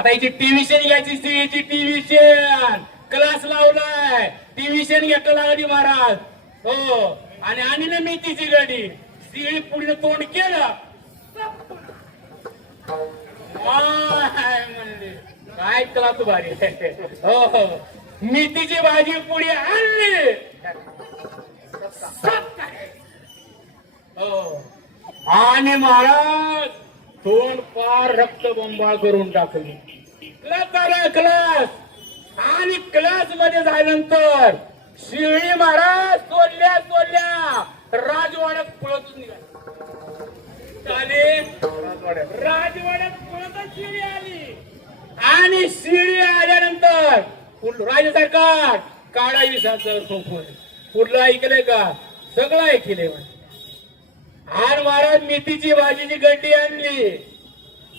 आता याची टीव्हीशन घ्यायची सीएची टीव्हीशन क्लास लावलाय. टीव्हीशन घेतला लागली महाराज. हो. आणि आणि ना मी तिची गाडी. सीळी पुढे तोंड केलं. काय कला तू भारी हो हो. मेथीची भाजी पुढे आणली. हो. आणि महाराज दोन पार रक्त बंबाळ करून टाकली. क्लास आणि क्लासमध्ये झाल्यानंतर शिळी महाराज सोडल्या सोडल्या. राजवाड्यात पळतच निघाले. राजवाड्यात पळतच शिळी आली. आणि शिळी आल्यानंतर राज्य सरकार काळा विसाचं सोपवलं पुढलं ऐकलंय का? सगळं ऐकलंय म्हणे. आणि महाराज मेथीची भाजीची गड्डी आणली.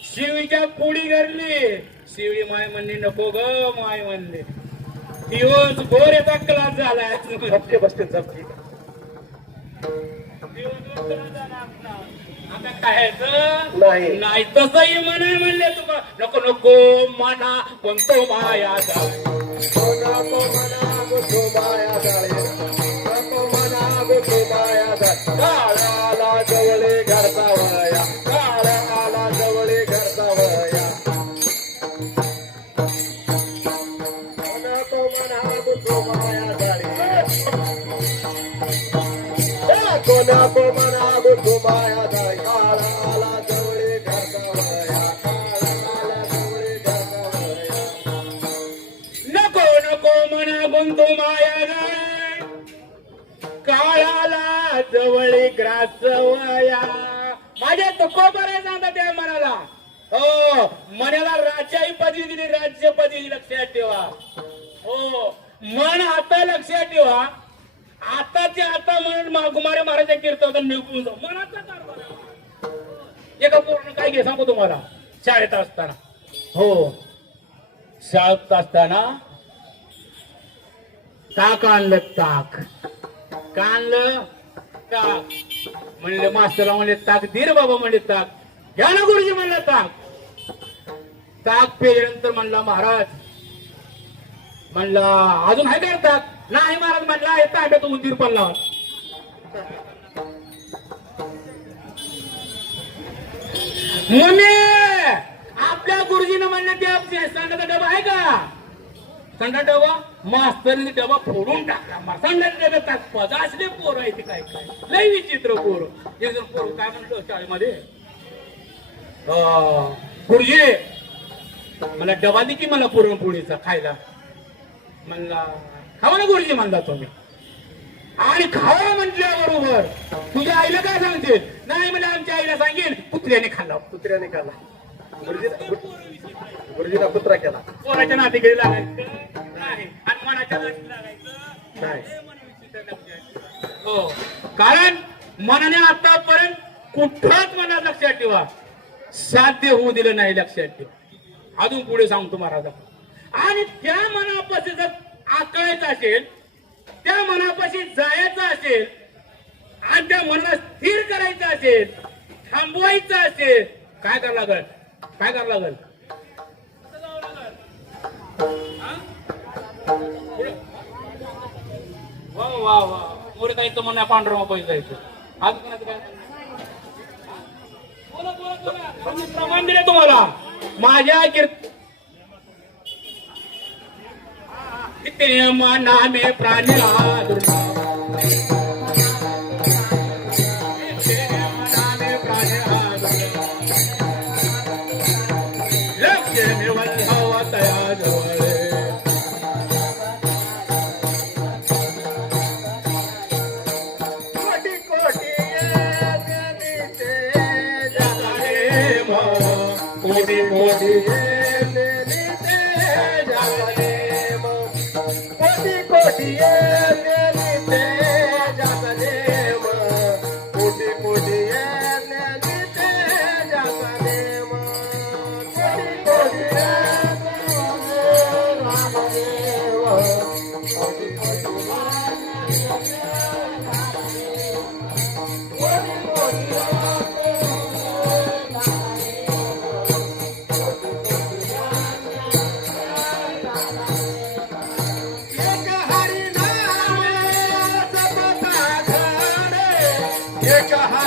शिवीच्या पुडी करली शिवी माय म्हणली नको ग माय म्हणले दिवस भोर याचा क्लास झाला. झपके बसते झपके. आता? नाही. तसंही म्हणा म्हणले तुका. नको नको म्हणा कोणतो माया जाय नको म्हणा गोठोबाया जवळ ग्रास वया. माझ्या तुकोबरे सांगता त्या मनाला. हो मनाला राजाही पदवी दिली राज्य पदवी लक्षात ठेवा. हो मन आता लक्षात ठेवा. आताचे आता मन मागुमारे महाराजा कीर्तन निघून जाऊ. मनाचा कारभार. एका पूर्ण काय घे सांगू तुम्हाला? शाळेत असताना. हो. शाळेत असताना ताक आणलं ताक. का आणलं? ताक म्हणले मास्तरला म्हणले ताक धीर बाबा म्हणले ताक. घ्या ना गुरुजी म्हणलं ताक. ताक पेल्यानंतर म्हणला महाराज म्हणला अजून आहे का ताक? नाही महाराज म्हणला येत आहे तो उंदीर पडला मम्मी आपल्या गुरुजीनं म्हणलं ते संघाचा डबा आहे का? संडा डबा? मास्तरने डबा फोडून टाकला. संडा डबा पदा असले पोर आहे ते काय काय? लय विचित्र पोर. हे जर पोर काय म्हणतो शाळेमध्ये? गुरुजी मला डबा दे की मला पुरणपोळीचा खायला? म्हणला खावा ना गुरुजी म्हणला तुम्ही आणि खावा म्हटल्याबरोबर तुझ्या आईला काय सांगते नाही म्हणजे आमच्या आईला सांगेन. कुत्र्याने खाल्ला. कुत्र्याने खाला गुरुजीला गुरुजीला कुत्रा केला. पोराच्या नातीकडे लागायचं. नाही. आणि मनाच्या नाती लागायचं. नाही. हे. हो. कारण मनाने आतापर्यंत कुठंच मनात लक्षात ठेवा. साध्य होऊ दिलं नाही लक्षात ठेवा. अजून पुढे सांगतो महाराज आणि त्या मनापाशी जर आकळायचं असेल त्या मनापाशी जायचं असेल आणि त्या मनाला स्थिर करायचं असेल थांबवायचं असेल काय करावं लागल? काय करावं लागल. वा वा वा. काही तर म्हणा पांढरा पैसे जायचं. आज कोणाचं काय? बोला बोला बोला. आम्ही प्रमाण दिले तुम्हाला. माझ्या कीर्त ते मना में प्राणी आदुर्गा